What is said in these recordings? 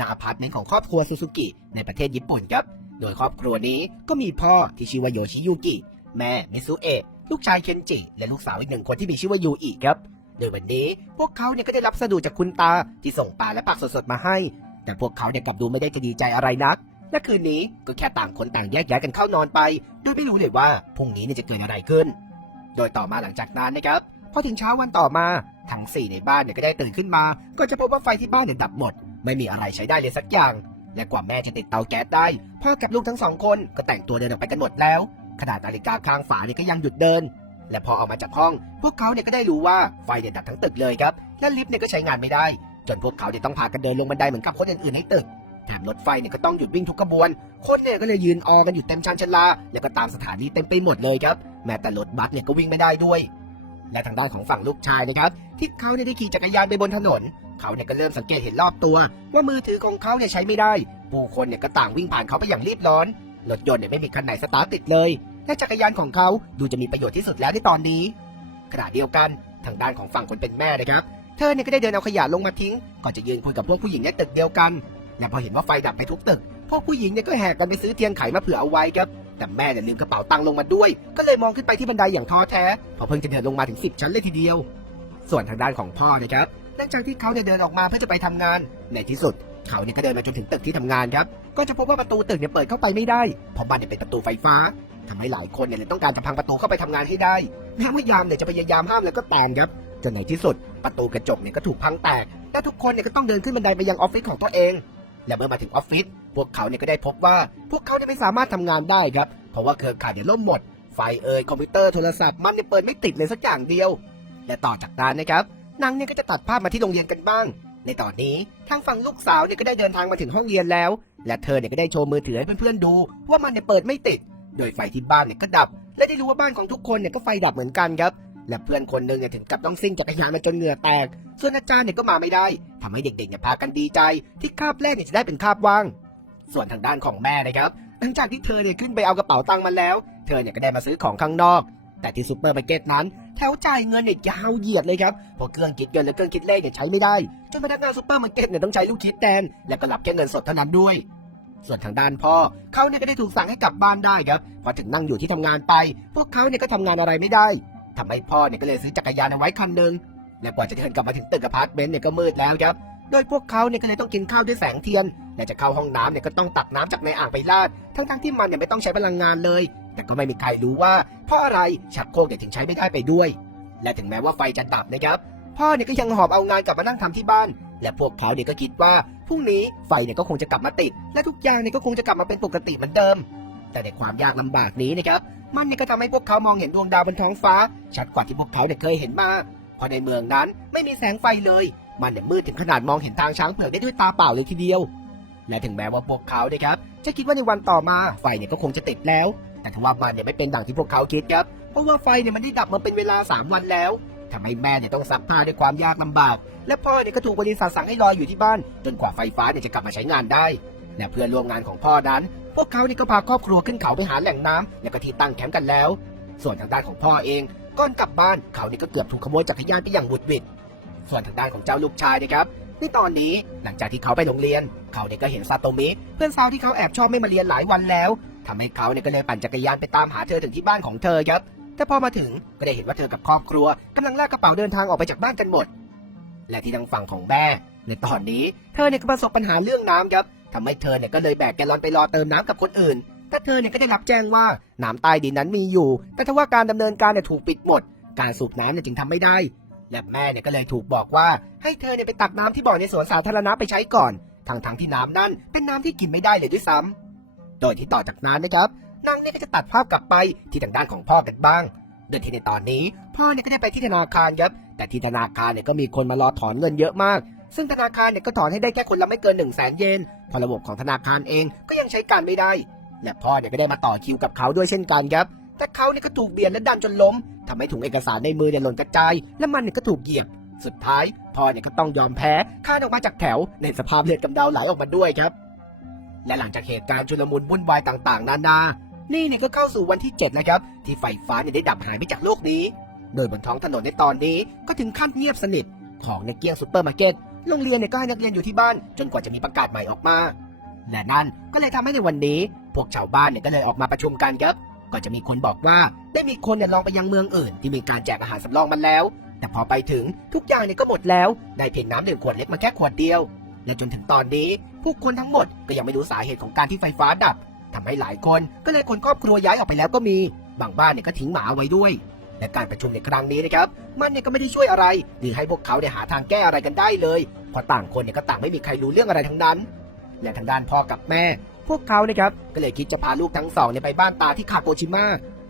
ณอพาร์ตเมนต์ของครอบครัวซูซูกิในประเทศญี่ปุ่นครับ โดยครอบครัวนี้ก็มีพ่อที่ชื่อว่าโยชิยุกิ แม่มิซุเอะลูกชายเคนจิ และลูกสาวอีกหนึ่งคนที่มีชื่อว่ายูอิครับ โดยวันนี้พวกเขาเนี่ยก็ได้รับสะดุจากคุณตาที่ส่งปลาและผักสดๆมาให้ แต่พวกเขาเนี่ยกลับดูไม่ได้จะดีใจอะไรนัก และคืนนี้ก็แค่ต่างคนต่างแยกย้ายกันเข้านอนไป โดยไม่รู้เลยว่าพรุ่งนี้เนี่ยจะเกิดอะไรขึ้น โดยต่อมาหลังจากนั้นนะครับพอถึงเช้าวันต่อมาทั้งสี่ในบ้านเนี่ยก็ได้ตื่นขึ้นมา ก็จะพบว่าไฟที่บ้านเนี่ยดับหมด ไม่มีอะไรใช้ได้เลยสักอย่าง และกว่าแม่จะติดเตาแก๊สได้ พ่อกับลูกทั้งสองคนก็แต่งตัวเดินออกไปกันหมดแล้ว ขนาดนาฬิกาคางฝาเนี่ยก็ยังหยุดเดิน และพอออกมาจากห้อง พวกเขาเนี่ยก็ได้รู้ว่าไฟเนี่ยดับทั้งตึกเลยครับ และลิฟต์เนี่ยก็ใช้งานไม่ได้ จนพวกเขาเนี่ยต้องพากันเดินลงบันไดเหมือนกับคนอื่นๆในตึก แถมรถไฟเนี่ยก็ต้องหยุดวิ่งทุกขบวน คนเนี่ยก็เลยยืนออกันอยู่เต็มชานชลา แล้วก็ตามสถานีเต็มไปหมดเลยครับ แม้แต่รถบัสเนี่ยก็วิ่งไม่ได้ด้วยและทางด้านของฝั่งลูกชายนะครับที่เขาเนี่ยได้ขี่จักรยานไปบนถนน เขาเนี่ยก็เริ่มสังเกตเห็นรอบตัว ว่ามือถือของเขาเนี่ยใช้ไม่ได้ ผู้คนเนี่ยก็ต่างวิ่งผ่านเขาไปอย่างรีบร้อนรถยนต์เนี่ยไม่มีคันไหนสตาร์ทติดเลยและจักรยานของเขาดูจะมีประโยชน์ที่สุดแล้วในตอนนี้ขณะเดียวกันทางด้านของฝั่งคนเป็นแม่นะครับเธอเนี่ยก็ได้เดินเอาขยะลงมาทิ้งก่อนจะยืนคุยกับพวกผู้หญิงในตึกเดียวกันและพอเห็นว่าไฟดับไปทุกตึก พวกผู้หญิงเนี่ยก็แห่กันไปซื้อเทียนไขมาเผื่อเอาไว้ครับแต่แม่เนี่ยลืมกระเป๋าตังค์ลงมาด้วย ก็เลยมองขึ้นไปที่บันไดอย่างท้อแท้พราะเพิ่งจะเดินลงมาถึง 10 ชั้นเลยทีเดียว ส่วนทางด้านของพ่อนะครับ หลังจากที่เขาเนี่ยเดินออกมาเพื่อจะไปทำงาน ในที่สุด เขาเนี่ยก็เดินมาจนถึงตึกที่ทำงานครับ ก็จะพบว่าประตูตึกเนี่ยเปิดเข้าไปไม่ได้ เพราะมันเนี่ยเป็นประตูไฟฟ้าทำให้หลายคนเนี่ยเลยต้องการจะพังประตูเข้าไปทำงานให้ได้แม้ว่ายามเนี่ยจะพยายามห้ามแล้วก็ตามครับ จนในที่สุด ประตูกระจกเนี่ยก็ถูกพังแตก และทุกคนเนี่ยก็ต้องเดินขึ้นบันไดไปยังออฟฟิศของตัวเอง และเมื่อมาถึงออฟฟิศ พวกเขาเนี่ยก็ได้พบว่า พวกเขาเนี่ยไม่สามารถทำงานได้ครับ เพราะว่าเครือข่ายเนี่ยล่มหมด ไฟเอ่ยคอมพิวเตอร์โทรศัพท์มันเนี่ยเปิดไม่ติดเลยสักอย่างเดียว และต่อจากนั้นนะครับ นางเนี่ยก็จะตัดภาพมาที่โรงเรียนกันบ้าง ในตอนนี้ทางฝั่งลูกสาวเนี่ยก็ได้เดินทางมาถึงห้องเรียนแล้ว และเธอเนี่ยก็ได้โชว์มือถือให้เพื่อนๆดู ว่ามันเนี่ยเปิดไม่ติด โดยไฟที่บ้านเนี่ยก็ดับ และได้รู้ว่าบ้านของทุกคนเนี่ยก็ไฟดับเหมือนกันครับและเพื่อนคนหนึ่งเนี่ยถึงกับต้องซิ่งจักรยานมาจนเหงื่อแตก ส่วนอาจารย์เนี่ยก็มาไม่ได้ทำให้เด็กๆเนี่ยพากันดีใจ ที่คาบแรกเนี่ยจะได้เป็นคาบว่าง ส่วนทางด้านของแม่นะครับ หลังจากที่เธอเนี่ยขึ้นไปเอากระเป๋าตังค์มาแล้ว เธอเนี่ยก็ได้มาซื้อของข้างนอก แต่ที่ซูเปอร์มาร์เก็ตนั้นแถวจ่ายเงินเนี่ยยาวเหยียดเลยครับเพราะเครื่องคิดเงินและเครื่องคิดเลขเนี่ยใช้ไม่ได้จนพนักงานซูเปอร์มาร์เก็ตเนี่ยต้องใช้ลูกคิดแทนและก็รับแค่เงินสดเท่านั้นด้วย ส่วนทางด้านพ่อเขาเนี่ยก็ได้ถูกสั่งให้กลับบ้านได้ครับพอถึงนั่งอยู่ที่ทำงานไป พวกเขาเนี่ยก็ทำงานอะไรไม่ได้ทำให้พ่อเนี่ยก็เลยซื้อจักรยานเอาไว้คันหนึ่งและกว่าจะเดินกลับมาถึงตึกอพาร์ตเมนต์เนี่ยก็มืดแล้วครับ โดยพวกเขาเนี่ยก็เลยต้องกินข้าวด้วยแสงเทียน และจะเข้าห้องน้ำเนี่ยก็ต้องตักน้ำจากในอ่างไปราด ทั้งๆที่มันเนี่ยไม่ต้องใช้พลังงานเลย แต่ก็ไม่มีใครรู้ว่าเพราะอะไรชักโครกเนี่ยถึงใช้ไม่ได้ไปด้วย และถึงแม้ว่าไฟจะดับนะครับ พ่อเนี่ยก็ยังหอบเอางานกลับมานั่งทำที่บ้าน และพวกเขาเนี่ยก็คิดว่าพรุ่งนี้ไฟเนี่ยก็คงจะกลับมาติด และทุกอย่างเนี่ยก็คงจะกลับมาเป็นปกติเหมือนเดิม แต่ในความยากลำบากนี้นะครับ มันเนี่ยก็ทำให้พวกเขามองเห็นดวงดาวบนท้องฟ้า ชัดกว่าที่พวกเขาเนี่ยเคยเห็นมาเพราะในเมืองนั้นไม่มีแสงไฟเลย มันเนี่ยมืดถึงขนาดมองเห็นทางช้างเผือกได้ด้วยตาเปล่าเลยทีเดียว และถึงแม้ว่าพวกเขาเนะครับจะคิดว่าในวันต่อมาไฟเนี่ยก็คงจะติดแล้ว แต่ทว่ามันเนี่ยไม่เป็นดังที่พวกเขาคิดครับเพราะว่าไฟเนี่ยมันได้ดับมาเป็นเวลา 3 วันแล้วทำให้แม่เนี่ยต้องซักผ้าด้วยความยากลำบาก และพ่อเนี่ยก็ถูกบริษัทสั่งให้รออยู่ที่บ้านจนกว่าไฟฟ้าเนี่ยจะกลับมาใช้งานได้ และเพื่อนร่วมงานของพ่อนั้น พวกเขานี่ก็พาครอบครัวขึ้นเขาไปหาแหล่งน้ำและก็ที่ตั้งแคมป์กันแล้ว ส่วนทางด้านของพ่อเองก่อนกลับบ้านเขานี่ก็เกือบถูกขโมยจักรยานไปอย่างบุดวิด ส่วนทางด้านของเจ้าลูกชายนะครับในตอนนี้หลังจากที่เขาไปโรงเรียน เขาเนี่ยก็เห็นซาโตมิเพื่อนสาวที่เขาแอบชอบไม่มาเรียนหลายวันแล้วทำให้เขาเนี่ยก็เลยปั่นจักรยานไปตามหาเธอถึงที่บ้านของเธอครับแต่พอมาถึงก็ได้เห็นว่าเธอกับครอบครัวกำลังลากกระเป๋าเดินทางออกไปจากบ้านกันหมด และที่ทางฝั่งของแม่ในตอนนี้เธอเนี่ยก็ประสบปัญหาเรื่องน้ำครับทำให้เธอเนี่ยก็เลยแบกแกลลอนไปรอเติมน้ำกับคนอื่นแต่เธอเนี่ยก็ได้รับแจ้งว่าน้ำใต้ดินนั้นมีอยู่ แต่ทว่าการดำเนินการเนี่ยถูกปิดหมด การสูบน้ำเนี่ยจึงทำไม่ได้ และแม่เนี่ยก็เลยถูกบอกว่า ให้เธอเนี่ยไปตักน้ำที่บ่อในสวนสาธารณะไปใช้ก่อนทั้งทั้งที่น้ำนั่นเป็นน้ำที่กินไม่ได้เลยด้วยซ้ำโดยที่ต่อจากนั้นนะครับนางเนี่ยก็จะตัดภาพกลับไปที่ทางด้านของพ่อกันบ้างโดยที่ในตอนนี้พ่อเนี่ยก็ได้ไปที่ธนาคารครับแต่ที่ธนาคารเนี่ยก็มีคนมารอถอนเงินเยอะมาก ซึ่งธนาคารเนี่ยก็ถอนให้ได้แค่คนละไม่เกิน1นึ่งแสนเยนเพอระบบของธนาคารเองก็ยังใช้การไม่ได้ และพ่อเนี่ยก็ได้มาต่อคิวกับเขาด้วยเช่นกันครับ แต่เขาเนี่ยก็ถูกเบียดและดันจนล้มทำให้ถุงเอกสารในมือเนี่ยหล่นกระจาย และมันเนี่ยก็ถูกเหยียบ สุดท้ายพ่อเนี่ยก็ต้องยอมแพ้คลานออกมาจากแถวในสภาพเลือดกำเดาไหลออกมาด้วยครับ และหลังจากเหตุการณ์ชุลมุนวุ่นวายต่าง ๆ นานา นี่เนี่ยก็เข้าสู่วันที่7แล้วครับที่ไฟฟ้าเนี่ยได้ดับหายไปจากโลกนี้ โดยบนท้องถนนในตอนนี้ก็ถึงขั้นเงียบสนิท ของในเกียงซูเปอร์มาร์เก็ตโรงเรียนเนี่ยก็ให้นักเรียนอยู่ที่บ้าน จนกว่าจะมีประกาศใหม่ออกมาและนั่นก็เลยทำให้ในวันนี้ พวกชาวบ้านเนี่ยก็เลยออกมาประชุมกันครับ ก็จะมีคนบอกว่าได้มีคนเนี่ยลองไปยังเมืองอื่น ที่มีการแจกอาหารสำรองมันแล้ว แต่พอไปถึงทุกอย่างเนี่ยก็หมดแล้ว ได้เพียงน้ำดื่มขวดเล็กมาแค่ขวดเดียว และจนถึงตอนนี้ ผู้คนทั้งหมดก็ยังไม่รู้สาเหตุของการที่ไฟฟ้าดับทำให้หลายคนก็เลยคนครอบครัวย้ายออกไปแล้วก็มี บางบ้านเนี่ยก็ทิ้งหมาเอาไว้ด้วย และการประชุมในครั้งนี้นะครับ มันเนี่ยก็ไม่ได้ช่วยอะไร หรือให้พวกเขาเนี่ยหาทางแก้อะไรกันได้เลยเพราะต่างคนเนี่ยก็ต่างไม่มีใครรู้เรื่องอะไรทั้งนั้น และทางด้านพ่อกับแม่ พวกเขานะครับก็เลยคิดจะพาลูกทั้งสองเนี่ยไปบ้านตาที่คาโกชิมะ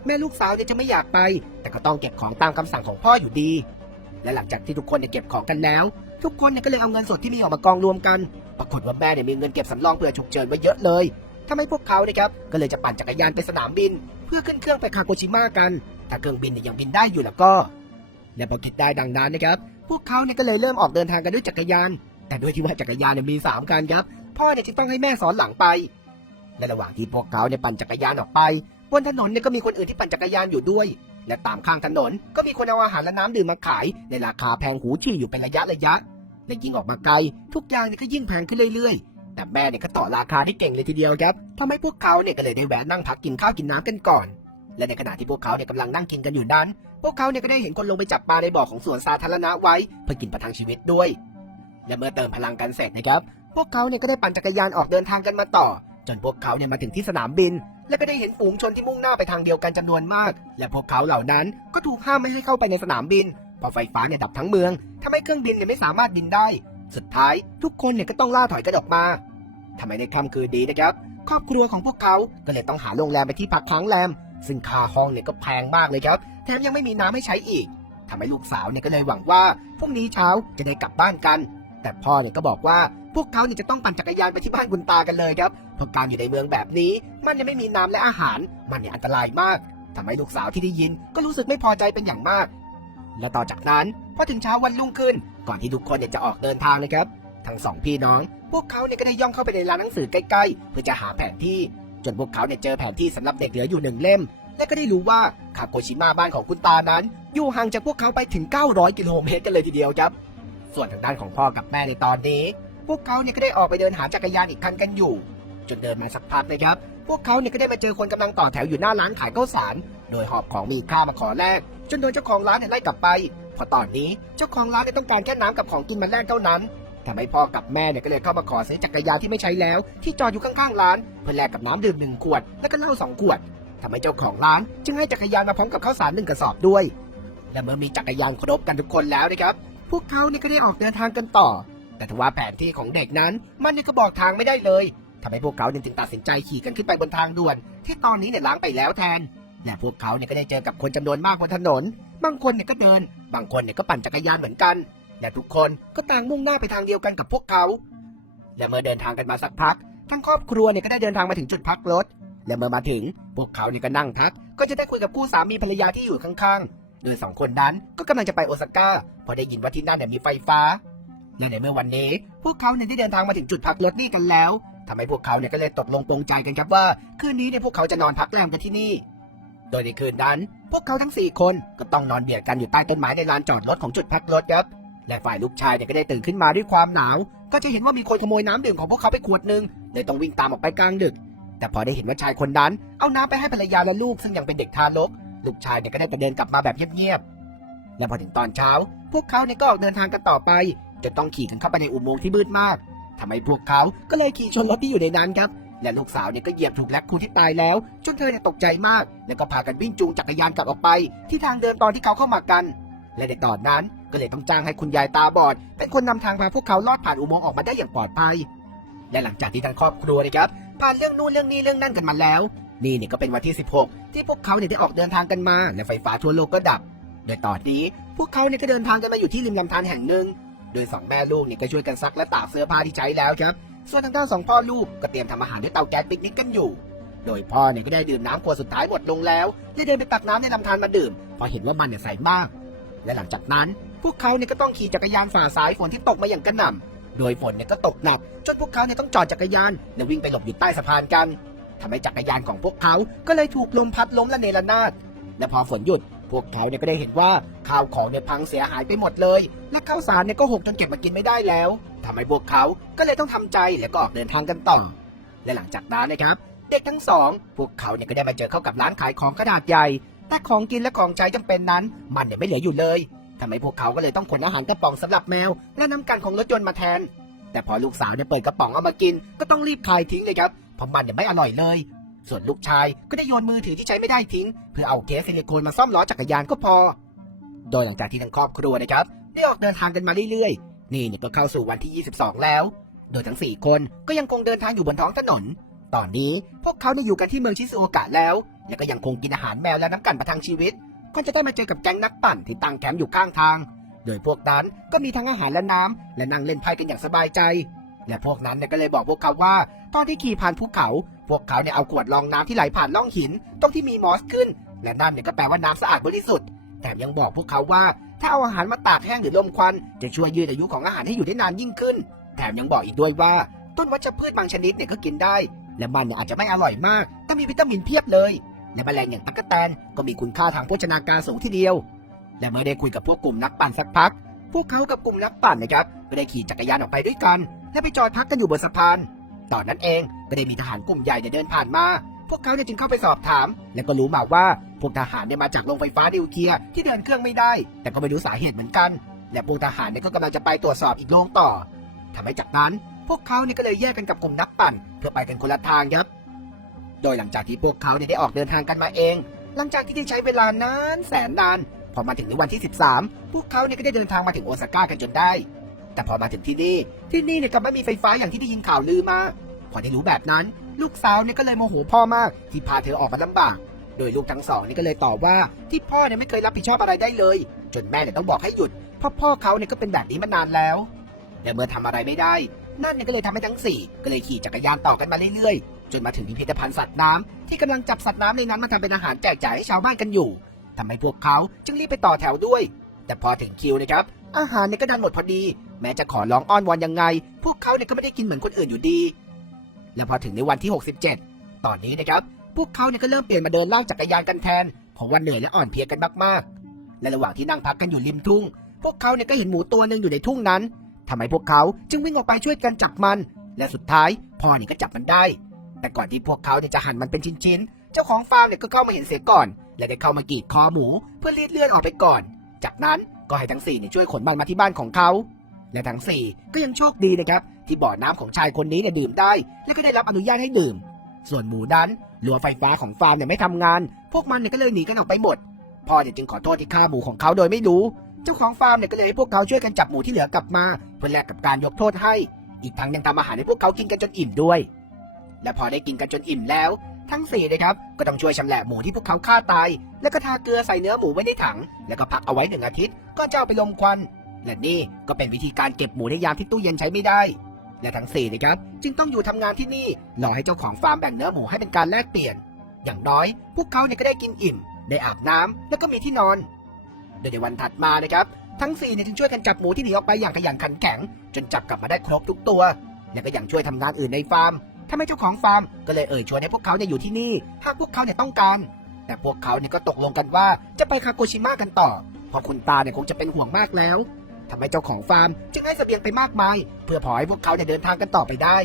แม่ลูกสาวเนี่ยจะไม่อยากไป แต่ก็ต้องเก็บของตามคำสั่งของพ่ออยู่ดี และหลังจากที่ทุกคนเนี่ยเก็บของกันแล้ว ทุกคนเนี่ยก็เลยเอาเงินสดที่มีออกมากองรวมกัน ปรากฏว่าแม่เนี่ยมีเงินเก็บสำรองเผื่อฉุกเฉินไว้เยอะเลยทำให้พวกเขานะครับก็เลยจะปั่นจักรยานไปสนามบิน เพื่อขึ้นเครื่องไปคาโกชิมะกัน ถ้าเครื่องบินเนี่ยยังบินได้อยู่แล้วก็ และพอคิดได้ดังนั้นนะครับ พวกเขาเนี่ยก็เลยเริ่มออกเดินทางกันด้วยจักรยาน แต่ด้วยที่ว่าจักรยานเนี่ยมีสามคันครับ พ่อเนี่ยจึงต้องให้แม่สอนหลังไป และระหว่างที่พวกเขาเนี่ยปั่นจักรยานออกไป บนถนนเนี่ยก็มีคนอื่นที่ปั่นจักรยานอยู่ด้วย และตามข้างถนนก็มีคนเอาอาหารและน้ำดื่มมาขาย ในราคาแพงหูชี่อยู่เป็นระยะระยะและยิ่งออกมาไกล ทุกอย่างเนี่ยก็ยิ่งแพงขึ้นเรื่อยๆ แต่แม่เนี่ยก็ต่อราคาที่เก่งเลยทีเดียวครับทำให้พวกเขาเนี่ยก็เลยได้แวะนั่งพักกินข้าวกินน้ำกันก่อน และในขณะที่พวกเขาเนี่ยกำลังนั่งกินกันอยู่นั้น พวกเขาเนี่ยก็ได้เห็นคนลงไปจับปลาในบ่อของสวนสาธารณะไว้เพื่อกินประทังชีวิตด้วย และเมื่อเติมพลังกันเสร็จนะครับ พวกเขาเนี่ยก็ได้ปั่นจักรยานออกเดินทางกันมาต่อ จนพวกเขาเนี่ยมาถึงที่สนามบิน และก็ได้เห็นฝูงชนที่มุ่งหน้าไปทางเดียวกันจำนวนมาก และพวกเขาเหล่านั้นก็ถูกห้ามไม่ให้เข้าไปในสนามบินเพราะไฟฟ้าเนี่ยดับทั้งเมืองทำให้เครื่องบินเนี่ยไม่สามารถบินได้ สุดท้ายทุกคนเนี่ยก็ต้องล่าถอยกันออกมาทำไมในค่ำคืนดีนะครับ ครอบครัวของพวกเขาก็เลยต้องหาโรงแรมไปที่พักค้างแรม ซึ่งค่าห้องเนี่ยก็แพงมากเลยครับ แถมยังไม่มีน้ำให้ใช้อีกทำให้ลูกสาวเนี่ยก็เลยหวังว่าพรุ่งนี้เช้าจะได้กลับบ้านกัน แต่พ่อเนี่ยก็บอกว่า พวกเขาเนี่ยจะต้องปั่นจักรยานไปที่บ้านคุณตากันเลยครับเพราะการอยู่ในเมืองแบบนี้ มันยังไม่มีน้ำและอาหาร มันเนี่ยอันตรายมากทำให้ลูกสาวที่ได้ยินก็รู้สึกไม่พอใจเป็นอย่างมาก และต่อจากนั้นพอถึงเช้าวันรุ่งขึ้น ก่อนที่ทุกคนเนี่ยจะออกเดินทางนะครับ ทั้งสองพี่น้อง พวกเขาเนี่ยก็ได้ย่องเข้าไปในร้านหนังสือใกล้ๆ เพื่อจะหาแผนที่ จนพวกเขาเนี่ยเจอแผนที่สำหรับเด็กเหลืออยู่หนึ่งเล่ม และก็ได้รู้ว่าคาโกชิมะบ้านของคุณตานั้น อยู่ห่างจากพวกเขาไปถึง 900 กิโลเมตรกันเลยทีเดียวครับ ส่วนทางด้านของพ่อกับแม่ในตอนนี้ พวกเขาเนี่ยก็ได้ออกไปเดินหาจักรยานอีกคันกันอยู่ จนเดินมาสักพักนะครับ พวกเขาเนี่ยก็ได้มาเจอคนกำลังต่อแถวอยู่หน้าร้านขายข้าวสาร โดยหอบของมีค่ามาขอแลก จนโดนเจ้าของร้านเนี่ยไล่กลับไปเพราะตอนนี้เจ้าของร้านเนี่ยต้องการแค่น้ำกับของกินมาแลกเท่านั้นทำให้พ่อกับแม่เนี่ยก็เลยเข้ามาขอซื้อจักรยานที่ไม่ใช้แล้ว ที่จอดอยู่ข้างๆร้าน เพื่อแลกกับน้ำดื่มหนึ่งขวด และก็เหล้าสองขวดทำให้เจ้าของร้าน จึงให้จักรยานมาพร้อมกับข้าวสารหนึ่งกระสอบด้วย และเมื่อมีจักรยานครบกันทุกคนแล้วนะครับ พวกเขาเนี่ยก็ได้ออกเดินทางกันต่อ แต่ทว่าแผนที่ของเด็กนั้นมันนี่ก็บอกทางไม่ได้เลยทำให้พวกเขาจึงตัดสินใจขี่กันขึ้นไปบนทางด่วน ที่ตอนนี้เนี่ยล้างไปแล้วแทนและพวกเขาเนี่ยก็ได้เจอกับคนจำนวนมากบนถนน บางคนเนี่ยก็เดิน บางคนเนี่ยก็ปั่นจักรยานเหมือนกัน และทุกคนก็ต่างมุ่งหน้าไปทางเดียวกันกับพวกเขา และเมื่อเดินทางกันมาสักพัก ทั้งครอบครัวเนี่ยก็ได้เดินทางมาถึงจุดพักรถ และเมื่อมาถึง พวกเขาเนี่ยก็นั่งพัก ก็จะได้คุยกับคู่สามีภรรยาที่อยู่ข้างๆ โดยสองคนนั้นก็กำลังจะไปโอซาก้า พอได้ยินว่าที่นั่นเนี่ยมีไฟฟ้า และในเมื่อวันนี้ พวกเขาเนี่ยได้เดินทางมาถึงจุดพักรถนี่กันแล้วทำให้พวกเขาเนี่ยก็เลยตกลงปรงใจกันครับว่า คืนนี้เนี่ยพวกเขาจะนอนพักแรมกันที่นี่ โดยในคืนนั้น พวกเขาทั้ง 4 คนก็ต้องนอนเบียดกันอยู่ใต้ต้นไม้ในลานจอดรถของจุดพักรถครับและฝ่ายลูกชายเนี่ยก็ได้ตื่นขึ้นมาด้วยความหนาว ก็จะเห็นว่ามีคนขโมยน้ำดื่มของพวกเขาไปขวดหนึ่งเลยต้องวิ่งตามออกไปกลางดึก แต่พอได้เห็นว่าชายคนนั้น เอาน้ำไปให้ภรรยาและลูกซึ่งยังเป็นเด็กทารก ลูกชายเนี่ยก็ได้แต่เดินกลับมาแบบเงียบๆและพอถึงตอนเช้า พวกเขาเนี่ยก็ออกเดินทางกันต่อไป จนต้องขี่กันเข้าไปในอุโมงค์ที่มืดมากทำให้พวกเขาก็เลยขี่ชนรถที่อยู่ในนั้นครับ และลูกสาวเนี่ยก็เหยียบถูกแล็กคูที่ตายแล้ว จนเธอเนี่ยตกใจมาก แล้วก็พากันวิ่งจูงจักรยานกลับออกไป ที่ทางเดินตอนที่เขาเข้ามากัน และในตอนนั้นก็เลยต้องจ้างให้คุณยายตาบอด เป็นคนนำทางพาพวกเขาลอดผ่านอุโมงค์ออกมาได้อย่างปลอดภัย และหลังจากที่ทางครอบครัวนะครับผ่านเรื่องนู่นเรื่องนี้เรื่องนั่นกันมาแล้ว นี่เนี่ยก็เป็นวันที่ 16 ที่พวกเขาเนี่ยได้ออกเดินทางกันมาและไฟฟ้าทั่วโลกก็ดับ โดยตอนนี้พวกเขาเนี่ยก็เดินทางกันมาอยู่ที่ริมลำธารแห่งหนึ่ง โดยสองแม่ลูกเนี่ยก็ช่วยกันซักและตากเสื้อผ้าที่ใช้แล้วครับ ส่วนทางด้านสองพ่อลูกก็เตรียมทำอาหารด้วยเตาแก๊สปิกนิกกันอยู่ โดยพ่อเนี่ยก็ได้ดื่มน้ำขวดสุดท้ายหมดลงแล้วได้เดินไปตักน้ำในลำธารมาดื่มพราะเห็นว่ามันเนี่ยใสมาก และหลังจากนั้น พวกเขาเนี่ยก็ต้องขี่จักรยานฝ่าสายฝนที่ตกมาอย่างกระหน่ำโดยฝนเนี่ยก็ตกหนักจนพวกเขาเนี่ยต้องจอดจักรยานและวิ่งไปหลบอยู่ใต้สะพานกันทำให้จักรยานของพวกเขา ก็เลยถูกลมพัดล้มละเนระนาดและพอฝนหยุด พวกเขาเนี่ยก็ได้เห็นว่าข้าวของเนี่ยพังเสียหายไปหมดเลย และข้าวสารเนี่ยก็หกจนเก็บมากินไม่ได้แล้วทำให้พวกเขาก็เลยต้องทำใจแล้วก็ออกเดินทางกันต่อ และหลังจากนั้นนะครับ เด็กทั้งสอง พวกเขาเนี่ยก็ได้มาเจอเข้ากับร้านขายของขนาดใหญ่ แต่ของกินและของใช้จำเป็นนั้น มันเนี่ยไม่เหลืออยู่เลยทำให้พวกเขาก็เลยต้องขนอาหารกระป๋องสำหรับแมว และน้ำกันของรถยนต์มาแทน แต่พอลูกสาวเนี่ยเปิดกระป๋องเอามากิน ก็ต้องรีบคายทิ้งเลยครับเพราะมันเนี่ยไม่อร่อยเลย ส่วนลูกชายก็ได้โยนมือถือที่ใช้ไม่ได้ทิ้ง เพื่อเอาเคสซิลิโคนมาซ่อมล้อจักรยานก็พอ โดยหลังจากที่ทั้งครอบครัวนะครับได้ออกเดินทางกันมาเรื่อยๆ นี่เนี่ยก็เข้าสู่วันที่ 22 แล้ว โดยทั้ง 4 คนก็ยังคงเดินทางอยู่บนท้องถนน ตอนนี้พวกเขาเนี่ยอยู่กันที่เมืองชิซูโอกะแล้ว และก็ยังคงกินอาหารแมวและน้ำกันประทังชีวิต ก็จะได้มาเจอกับแก๊งนักปั่นที่ตั้งแคมป์อยู่ข้างทาง โดยพวกนั้นก็มีทั้งอาหารและน้ำและนั่งเล่นไพ่กันอย่างสบายใจ และพวกนั้นเนี่ยก็เลยบอกพวกเขาว่า ตอนที่ขี่ผ่านภูเขา พวกเขาเนี่ยเอาขวดรองน้ำที่ไหลผ่านล่องหินตรงที่มีมอสขึ้น และนั่นเนี่ยก็แปลว่าน้ำสะอาดบริสุทธิ์แถมยังบอกพวกเขาว่าถ้าเอาอาหารมาตากแห้งหรือลมควันจะช่วยยืดอายุของอาหารให้อยู่ได้นานยิ่งขึ้น แถมยังบอกอีกด้วยว่า ต้นวัชพืชบางชนิดเนี่ยก็กินได้ และมันเนี่ยอาจจะไม่อร่อยมาก แต่มีวิตามินเพียบเลย และแมลงอย่างตั๊กแตนก็มีคุณค่าทางโภชนาการสูงทีเดียว และเมื่อได้คุยกับพวกกลุ่มนักปั่นสักพัก พวกเขากับกลุ่มนักปั่นนะครับก็ได้ขี่จักรยานออกไปด้วยกัน และไปจอดพักกันอยู่บนสะพาน ตอนนั้นเองก็ได้มีทหารกลุ่มใหญ่เนี่ยเดินผ่านมา พวกเขาเนี่ยจึงเข้าไปสอบถาม และก็รู้มาว่าพวกทหารเนี่ยมาจากโรงไฟฟ้านิวเคลียร์ที่เดินเครื่องไม่ได้ แต่ก็ไม่รู้สาเหตุเหมือนกัน และพวกทหารเนี่ยก็กำลังจะไปตรวจสอบอีกโรงต่อทำให้จากนั้นพวกเขาเนี่ยก็เลยแยกกันกับกลุ่มนักปั่น เพื่อไปกันคนละทางครับ โดยหลังจากที่พวกเขาเนี่ยได้ออกเดินทางกันมาเอง หลังจากที่ได้ใช้เวลานานแสนนานพอมาถึงในวันที่ 13 พวกเขาเนี่ยก็ได้เดินทางมาถึงโอซาก้ากันจนได้ แต่พอมาถึงที่นี่ ที่นี่เนี่ยกลับไม่มีไฟฟ้าอย่างที่ได้ยินข่าวลือมา พอได้รู้แบบนั้น ลูกสาวเนี่ยก็เลยโมโหพ่อมาก ที่พาเธอออกมาลำบาก โดยลูกทั้งสองนี่ก็เลยตอบว่าที่พ่อเนี่ยไม่เคยรับผิดชอบอะไรได้เลย จนแม่เนี่ยต้องบอกให้หยุดเพราะพ่อเขาเนี่ยก็เป็นแบบนี้มานานแล้วและเมื่อทำอะไรไม่ได้ นั่นเนี่ยก็เลยทำให้ทั้งสี่ก็เลยขี่จักรยานต่อกันมาเรื่อยๆ จนมาถึงพิพิธภัณฑ์สัตว์น้ำที่กำลังจับสัตว์น้ำในนั้นมาทำเป็นอาหารแจกจ่ายให้ชาวบ้านกันอยู่ทำให้พวกเขาจึงรีบไปต่อแถวด้วย แต่พอถึงคิวนะครับ อาหารเนี่ยก็ดันหมดพอดี แม้จะขอร้องอ้อนวอนยังไง พวกเขาเนี่ยก็ไม่ได้กินเหมือนคนอื่นอยู่ดี และพอถึงในวันที่ 67 ตอนนี้นะครับ พวกเขาเนี่ยก็เริ่มเปลี่ยนมาเดินลากจักรยานกันแทน เพราะว่าเหนื่อยและอ่อนเพลียกันมากๆ และระหว่างที่นั่งพักกันอยู่ริมทุ่ง พวกเขาเนี่ยก็เห็นหมูตัวหนึ่งอยู่ในทุ่งนั้นทำให้พวกเขาจึงวิ่งออกไปช่วยกันจับมัน และสุดท้ายพ่อเนี่ยก็จับมันได้ แต่ก่อนที่พวกเขาเนี่ยจะหั่นมันเป็นชิ้นๆ เจ้าของฟาร์มเนี่ยก็เข้ามาเห็นเสียก่อน และได้เข้ามากรีดคอหมูเพื่อรีดเลือดออกไปก่อน จากนั้นก็ให้ทั้งสี่เนี่ยช่วยขนมันมาที่บ้านของเขาและทั้งสี่ก็ยังโชคดีนะครับ ที่บ่อน้ำของชายคนนี้เนี่ยดื่มได้ และก็ได้รับอนุญาตให้ดื่ม ส่วนหมูดันรั้วไฟฟ้าของฟาร์มเนี่ยไม่ทำงาน พวกมันเนี่ยก็เลยหนีกันออกไปหมดพ่อเนี่ยจึงขอโทษที่ฆ่าหมูของเขาโดยไม่รู้ เจ้าของฟาร์มเนี่ยก็เลยให้พวกเขาช่วยกันจับหมูที่เหลือกลับมาเพื่อแลกกับการยกโทษให้ อีกทั้งยังทำอาหารให้พวกเขากินกันจนอิ่มด้วย และพอได้กินกันจนอิ่มแล้ว ทั้งสี่นะครับก็ต้องช่วยชำแหละหมูที่พวกเขาฆ่าตาย แล้วก็ทาเกลือใส่เนื้อหมูไว้ในถัง แล้วก็พักเอาไว้หนึ่งอาทิตย์ก็จะเอาไปลมควันและนี่ก็เป็นวิธีการเก็บหมูในยามที่ตู้เย็นใช้ไม่ได้ และทั้งสี่นะครับจึงต้องอยู่ทำงานที่นี่รอให้เจ้าของฟาร์มแบ่งเนื้อหมูให้เป็นการแลกเปลี่ยน อย่างน้อย พวกเขาเนี่ยก็ได้กินอิ่ม ได้อาบน้ำแล้วก็มีที่นอน โดยในวันถัดมานะครับทั้งสี่เนี่ยจึงช่วยกันจับหมูที่หนีออกไปอย่างขยันขันแข็ง จนจับกลับมาได้ครบทุกตัว และก็ยังช่วยทำงานอื่นในฟาร์มทำให้เจ้าของฟาร์มก็เลยเอ่ยชวนให้พวกเขาเนี่ยอยู่ที่นี่หากพวกเขาเนี่ยต้องการ แต่พวกเขาเนี่ยก็ตกลงกันว่าจะไปคาโกชิมะกันต่อเพราะคุณตาเนี่ยคงจะเป็นห่วงมากแล้ว ทำให้เจ้าของฟาร์มจึงให้เสบียงไปมากมาย เพื่อพอให้พวกเขาเนี่ยเดินทางกันต่อไปได้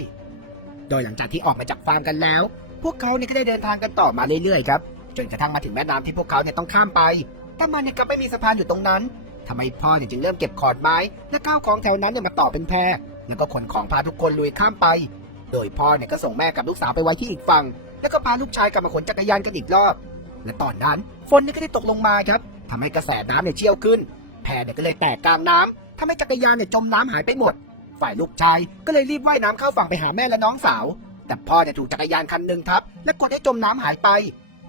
โดยหลังจากที่ออกมาจากฟาร์มกันแล้ว พวกเขาเนี่ยก็ได้เดินทางกันต่อมาเรื่อยๆครับจนกระทั่งมาถึงแม่น้ำที่พวกเขาเนี่ยต้องข้ามไปแต่มันเนี่ยกลับไม่มีสะพานอยู่ตรงนั้นทำให้พ่อเนี่ยจึงเริ่มเก็บขอนไม้และข้าวของแถวนั้นเนี่ยมาต่อเป็นแพรแล้วก็ขนของพาทุกคนลุยข้ามไป โดยพ่อเนี่ยก็ส่งแม่กับลูกสาวไปไว้ที่อีกฝั่ง แล้วก็พาลูกชายกลับมาขนจักรยานกันอีกรอบ และตอนนั้นฝนเนี่ยก็ได้ตกลงมาครับทำให้กระแสน้ำเนี่ยเชี่ยวขึ้น พเนี่ยก็เลยแตกกลางน้ำทำให้จักรยานเนี่ยจมน้ำหายไปหมด ฝ่ายลูกชายก็เลยรีบว่ายน้ำเข้าฝั่งไปหาแม่และน้องสาว แต่พ่อเนี่ยถูกจักรยานคันหนึ่งทับ และกดให้จมน้ำหายไป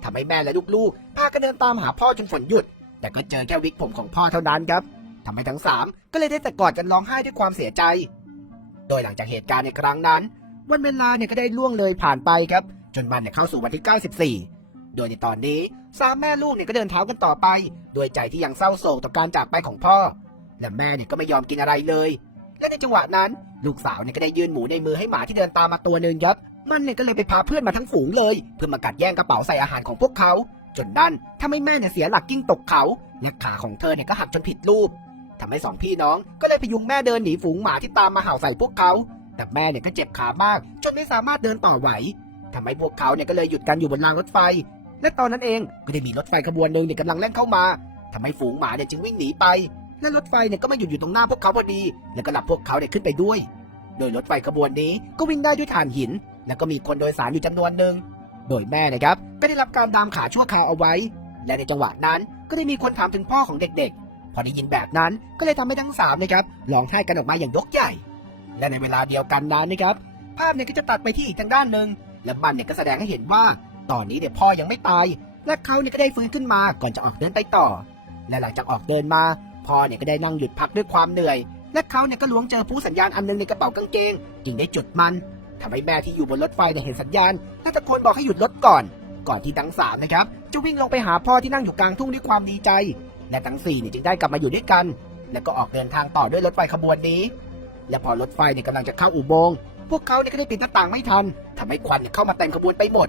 ทำให้แม่และลูกๆพากันเดินตามหาพ่อจนฝนหยุด แต่ก็เจอแค่วิกผมของพ่อเท่านั้นครับทำให้ทั้งสามก็เลยได้แต่กอดกันร้องไห้ด้วยความเสียใจ โดยหลังจากเหตุการณ์ในครั้งนั้น วันเวลาเนี่ยก็ได้ล่วงเลยผ่านไปครับ จนมันเนี่ยเข้าสู่วันที่ 94 โดยในตอนนี้สามแม่ลูกเนี่ยก็เดินเท้ากันต่อไป ด้วยใจที่ยังเศร้าโศกต่อการจากไปของพ่อ และแม่เนี่ยก็ไม่ยอมกินอะไรเลย และในจังหวะนั้นลูกสาวเนี่ยก็ได้ยื่นหมูในมือให้หมาที่เดินตามมาตัวหนึ่งครับมันเนี่ยก็เลยไปพาเพื่อนมาทั้งฝูงเลย เพื่อมากัดแย่งกระเป๋าใส่อาหารของพวกเขา จนนั่นทำให้แม่เนี่ยเสียหลักกิ้งตกเขาและขาของเธอเนี่ยก็หักจนผิดรูปทำให้สองพี่น้องก็เลยพยุงแม่เดินหนีฝูงหมาที่ตามมาเห่าใส่พวกเขาแต่แม่เนี่ยก็เจ็บขามาก จนไม่สามารถเดินต่อไหวทำให้พวกเขาเนี่ยก็เลยหยุดกันอยู่บนรางรถไฟ และตอนนั้นเองก็ได้มีรถไฟขบวนหนึ่งเนี่ยกำลังแล่นเข้ามาทำให้ฝูงหมาเนี่ยจึงวิ่งหนีไป และรถไฟเนี่ยก็มาหยุดอยู่ตรงหน้าพวกเขาพอดี แล้วก็หลับพวกเขาเนี่ยขึ้นไปด้วย โดยรถไฟขบวนนี้ก็วิ่งได้ด้วยถ่านหิน แล้วก็มีคนโดยสารอยู่จำนวนหนึ่ง โดยแม่นะครับก็ได้รับการดามขาชั่วคราวเอาไว้ และในจังหวะนั้นก็ได้มีคนถามถึงพ่อของเด็กๆ พอได้ยินแบบนั้นก็เลยทำให้ทั้งสามนะครับร้องไห้กันออกมาอย่างยกใหญ่ และในเวลาเดียวกันนั้นนะครับ ภาพเนี่ยก็จะตัดไปที่อีกทางด้านหนึ่งและมันเนี่ยก็แสดงให้เห็นว่า ตอนนี้เนี่ยพ่อยังไม่ตาย และเขาเนี่ยก็ได้ฟื้นขึ้นมาก่อนจะออกเดินไปต่อ และหลังจากออกเดินมาพ่อเนี่ยก็ได้นั่งหยุดพักด้วยความเหนื่อย และเขาเนี่ยก็ล้วงเจอผู้สัญญาณอันหนึงในกระเป๋ากางเกงจึงได้จุดมันทำให้แม่ที่อยู่บนรถไฟเนี่ยเห็นสัญญาณและตะโกนบอกให้หยุดรถก่อน ก่อนที่ทั้งสามนะครับจะวิ่งลงไปหาพ่อที่นั่งอยู่กลางทุ่งด้วยความดีใจ และทั้งสี่เนี่ยจึงได้กลับมาอยู่ด้วยกัน แล้วก็ออกเดินทางต่อด้วยรถไฟขบวนนี้ และพอรถไฟเนี่ยกำลังจะเข้าอุโมงค์พวกเขาเนี่ยก็ได้ปิดหน้าต่างไม่ทันทำให้ควันเข้ามาเต็มขบวนไปหมด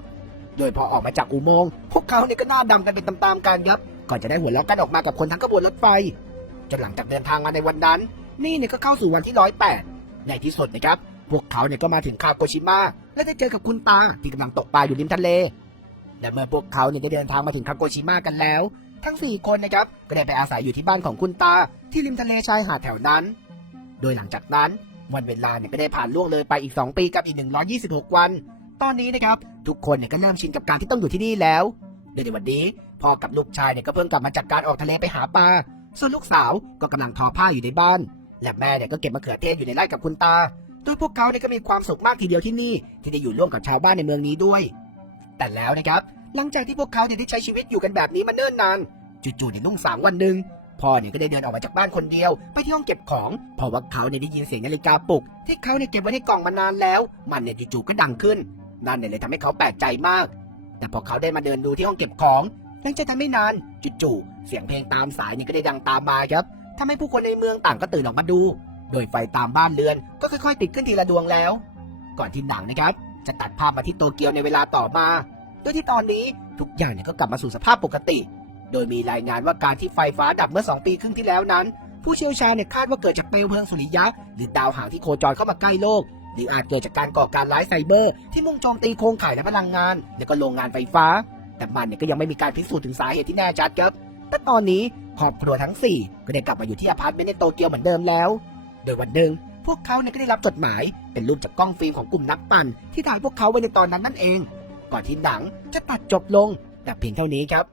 โดยพอออกมาจากอุโมงค์พวกเขาเนี่ยก็หน้าดำกันเป็นตามๆกันครับก่อนจะได้หัวเราะกันออกมากับคนทั้งขบวนรถไฟ จนหลังจากเดินทางมาในวันนั้น นี่เนี่ยก็เข้าสู่วันที่ร้อยแปดในที่สุดนะครับ พวกเขาเนี่ยก็มาถึงคาโกชิมะและได้เจอกับคุณตาที่กำลังตกปลาอยู่ริมทะเลและเมื่อพวกเขาเนี่ยได้เดินทางมาถึงคาโกชิมะกันแล้ว ทั้ง 4 คนนะครับก็ได้ไปอาศัยอยู่ที่บ้านของคุณตาที่ริมทะเลชายหาดแถวนั้น โดยหลังจากนั้นวันเวลาเนี่ยก็ได้ผ่านล่วงเลยไปอีก 2 ปีกับอีก 126 วัน ตอนนี้นะครับ ทุกคนเนี่ยก็เริ่มชินกับการที่ต้องอยู่ที่นี่แล้วโดยในวันนี้พ่อกับลูกชายเนี่ยก็เพิ่งกลับมาจากการออกทะเลไปหาปลาส่วนลูกสาวก็กำลังทอผ้าอยู่ในบ้าน และแม่เนี่ยก็เก็บมะเขือเทศอยู่ในไร่กับคุณตาโดยพวกเขาเนี่ยก็มีความสุขมากทีเดียวที่นี่ ที่ได้อยู่ร่วมกับชาวบ้านในเมืองนี้ด้วย แต่แล้วนะครับ หลังจากที่พวกเขาเนี่ยได้ใช้ชีวิตอยู่กันแบบนี้มาเนิ่นนานจู่ๆในรุ่งสางวันหนึ่งพ่อเนี่ยก็ได้เดินออกมาจากบ้านคนเดียว ไปที่ห้องเก็บของเพราะว่าเขาเนี่ยได้ยินเสียงนาฬิกาปลุก ที่เขาเนี่ยเก็บไว้ในกล่องมานานแล้ว มันเนี่ยจู่ๆก็ดังขึ้น นั่นเนี่ยเลยทำให้เขาแปลกใจมาก แต่พอเขาได้มาเดินดูที่ห้องเก็บของหลังจากนั้นไม่นานจู่ๆเสียงเพลงตามสายนี่ก็ได้ดังตามมาครับทำให้ผู้คนในเมืองต่างก็ตื่นออกมาดู โดยไฟตามบ้านเรือนก็ค่อยๆ ติดขึ้นทีละดวงแล้ว ก่อนที่หนังนะครับ จะตัดภาพมาที่โตเกียวในเวลาต่อมาโดยที่ตอนนี้ทุกอย่างเนี่ยก็กลับมาสู่สภาพปกติ โดยมีรายงานว่าการที่ไฟฟ้าดับเมื่อ 2 ปีครึ่งที่แล้วนั้น ผู้เชี่ยวชาญเนี่ยคาดว่าเกิดจากเปลวเพลิงสุริยะ หรือดาวหางที่โคจรเข้ามาใกล้โลก หรืออาจเกิดจากการก่อการร้ายไซเบอร์ ที่มุ่งโจมตีโครงข่ายและพลังงานและก็โรงงานไฟฟ้า แต่มันเนี่ยก็ยังไม่มีการพิสูจน์ถึงสาเหตุที่แน่ชัดครับแต่ตอนนี้ครอบครัวทั้ง 4 ก็ได้กลับมาอยู่ที่อพาร์ตเมนต์ในโตเกียวเหมือนเดิมแล้ว โดยวันหนึ่งพวกเขาเนี่ยก็ได้รับจดหมาย เป็นรูปจากกล้องฟิล์มของกลุ่มนักปั่น ที่ถ่ายพวกเขาไว้ในตอนนั้นนั่นเอง ก่อนที่หนังจะตัดจบลง แต่เพียงเท่านี้ครับ